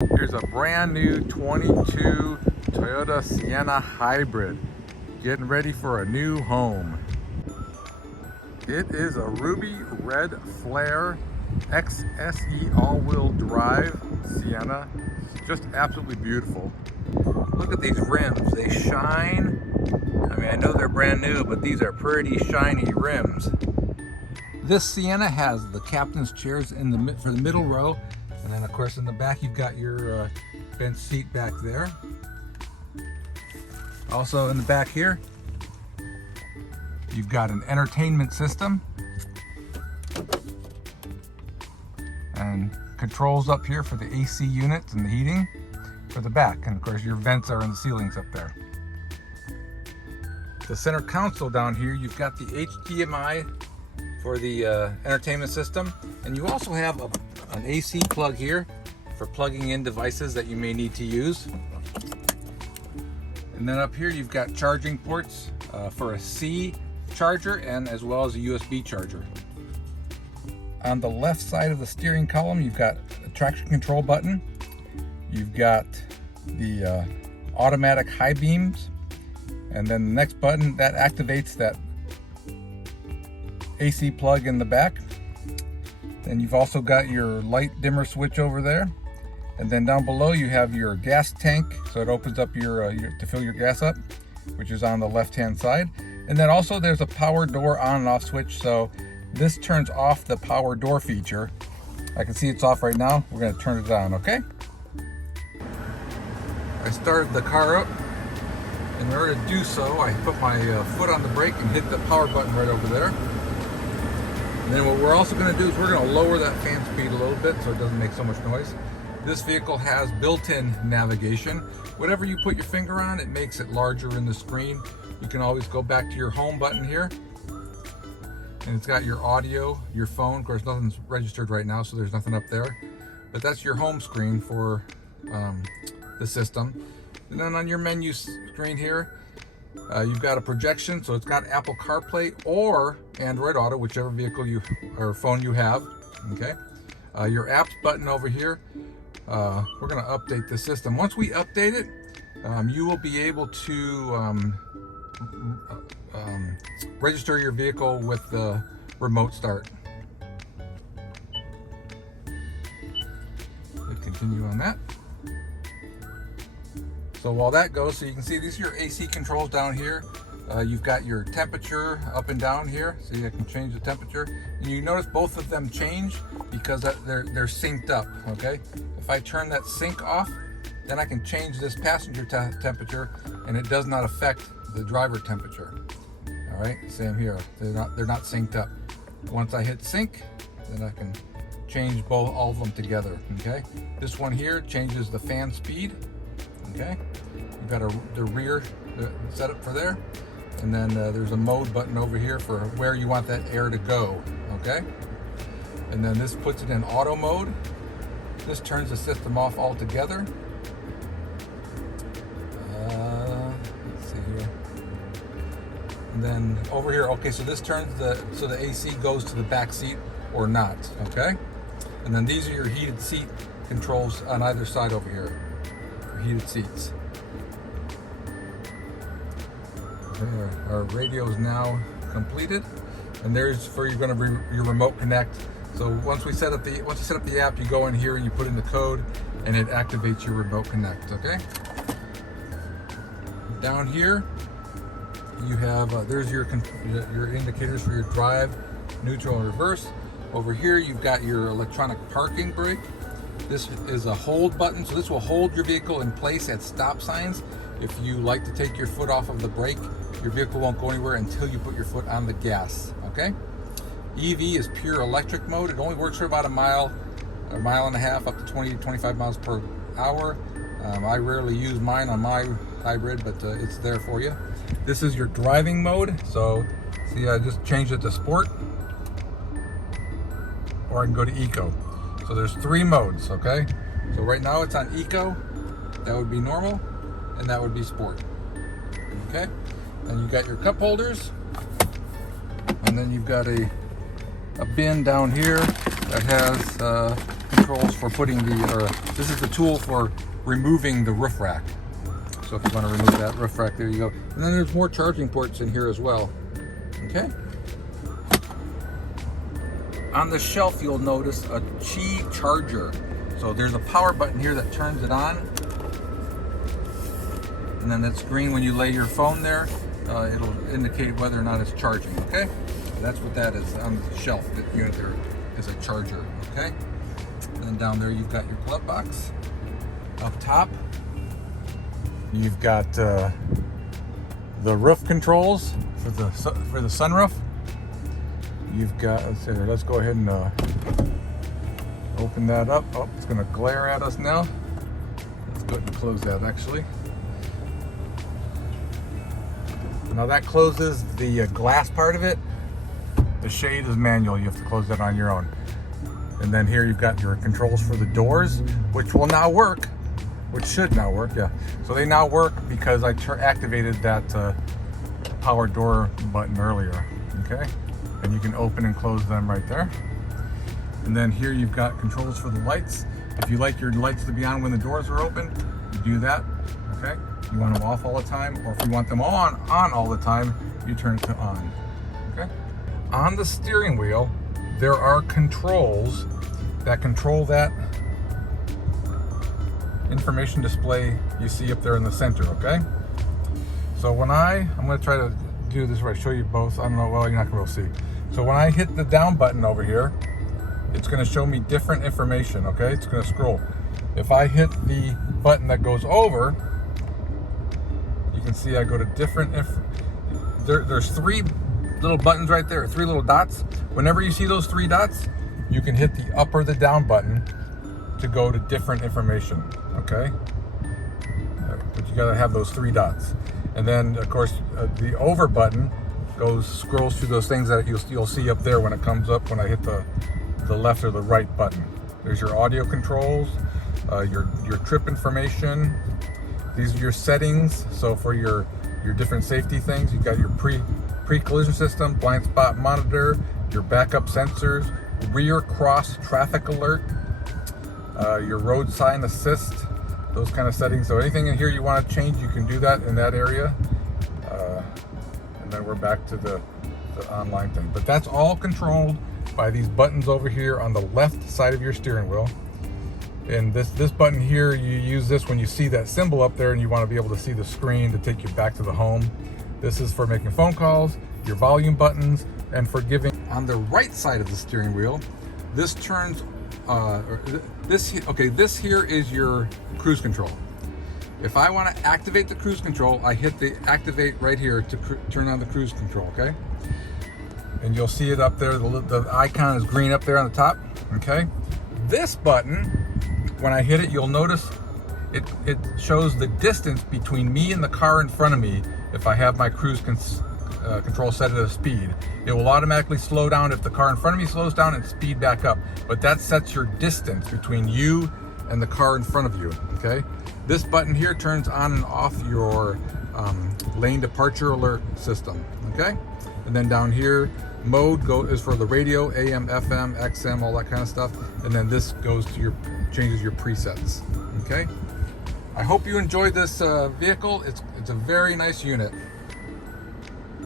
Here's a brand new 22 Toyota Sienna Hybrid, getting ready for a new home. It is a ruby red flare XSE all-wheel drive Sienna. It's just absolutely beautiful. Look at these rims, they shine. I mean, I know they're brand new, but these are pretty shiny rims. This Sienna has the captain's chairs for the middle row, and then of course in the back you've got your bench seat back there. Also in the back here, you've got an entertainment system and controls up here for the AC units and the heating for the back, and of course your vents are in the ceilings up there. The center console down here, you've got the HDMI for the entertainment system, and you also have an AC plug here for plugging in devices that you may need to use. And then up here you've got charging ports for a C charger and as well as a USB charger. On the left side of the steering column you've got a traction control button, you've got the automatic high beams, and then the next button that activates that AC plug in the back. Then you've also got your light dimmer switch over there, and then down below you have your gas tank, so it opens up your to fill your gas up, which is on the left hand side. And then also there's a power door on and off switch, so this turns off the power door feature. I can see it's off right now. We're going to turn it on. Okay, I started the car up. In order to do so, I put my foot on the brake and hit the power button right over there. And then what we're also going to do is we're going to lower that fan speed a little bit so it doesn't make so much noise. This vehicle has built-in navigation. Whatever you put your finger on, it makes it larger in the screen. You can always go back to your home button here. And it's got your audio, your phone. Of course, nothing's registered right now, so there's nothing up there. But that's your home screen for the system. And then on your menu screen here, you've got a projection, so it's got Apple CarPlay or Android Auto, whichever vehicle or phone you have. Okay, your apps button over here. We're going to update the system. Once we update it, you will be able to register your vehicle with the remote start. Let's continue on that. So while that goes, so you can see these are your AC controls down here. You've got your temperature up and down here, so you can change the temperature. And you notice both of them change because they're synced up, okay? If I turn that sync off, then I can change this passenger temperature and it does not affect the driver temperature. All right, same here, they're not synced up. Once I hit sync, then I can change all of them together, okay? This one here changes the fan speed. Okay, you've got the rear setup for there, and then there's a mode button over here for where you want that air to go. Okay, and then this puts it in auto mode. This turns the system off altogether. Let's see here, and then over here. Okay, so this turns so the AC goes to the back seat or not. Okay, and then these are your heated seat controls on either side over here. Heated seats. Our radio is now completed, and there's for your remote connect. So once you set up the app, you go in here and you put in the code, and it activates your remote connect. Okay. Down here, you have there's your indicators for your drive, neutral, and reverse. Over here, you've got your electronic parking brake. This is a hold button, so this will hold your vehicle in place at stop signs. If you like to take your foot off of the brake, your vehicle won't go anywhere until you put your foot on the gas, okay? EV is pure electric mode. It only works for about a mile and a half, up to 20 to 25 miles per hour. I rarely use mine on my hybrid, but it's there for you. This is your driving mode. So see, I just changed it to sport, or I can go to eco. So there's 3 modes, okay? So right now it's on eco, that would be normal, and that would be sport, okay? And you've got your cup holders, and then you've got a bin down here that has controls for putting this is the tool for removing the roof rack. So if you want to remove that roof rack, there you go. And then there's more charging ports in here as well. Okay. On the shelf, you'll notice a Qi charger. So there's a power button here that turns it on. And then it's green when you lay your phone there. It'll indicate whether or not it's charging, okay? That's what that is on the shelf. That unit there is a charger, okay? And then down there you've got your glove box. Up top, you've got the roof controls for the sunroof. You've got, let's go ahead and open that up. Oh, it's gonna glare at us now. Let's go ahead and close that actually. Now that closes the glass part of it. The shade is manual, you have to close that on your own. And then here you've got your controls for the doors, which will now work, which should now work, yeah. So they now work because I activated that power door button earlier, okay? And you can open and close them right there. And then here you've got controls for the lights. If you like your lights to be on when the doors are open, you do that, okay? You want them off all the time, or if you want them on all the time, you turn it to on, okay? On the steering wheel, there are controls that control that information display you see up there in the center, okay? So when I'm gonna try to do this where I show you both. I don't know, well, you're not gonna be able to see. So when I hit the down button over here, it's gonna show me different information, okay? It's gonna scroll. If I hit the button that goes over, you can see I go to different, there's three little buttons right there, three little dots. Whenever you see those three dots, you can hit the up or the down button to go to different information, okay? But you gotta have those three dots. And then, of course, the over button scrolls through those things that you'll see up there when it comes up when I hit the left or the right button. There's your audio controls, your trip information. These are your settings. So for your different safety things, you've got your pre-collision system, blind spot monitor, your backup sensors, rear cross traffic alert, your road sign assist, those kind of settings. So anything in here you want to change, you can do that in that area. And then we're back to the online thing. But that's all controlled by these buttons over here on the left side of your steering wheel. And this button here, you use this when you see that symbol up there and you want to be able to see the screen to take you back to the home. This is for making phone calls, your volume buttons, and for giving. On the right side of the steering wheel, this turns, this here is your cruise control. If I want to activate the cruise control, I hit the activate right here to turn on the cruise control, okay? And you'll see it up there, the icon is green up there on the top, okay? This button, when I hit it, you'll notice it shows the distance between me and the car in front of me if I have my cruise control set at a speed. It will automatically slow down if the car in front of me slows down and speed back up. But that sets your distance between you and the car in front of you, okay? This button here turns on and off your lane departure alert system, okay? And then down here, mode is for the radio, AM, FM, XM, all that kind of stuff. And then this goes to changes your presets, okay? I hope you enjoyed this vehicle. It's a very nice unit.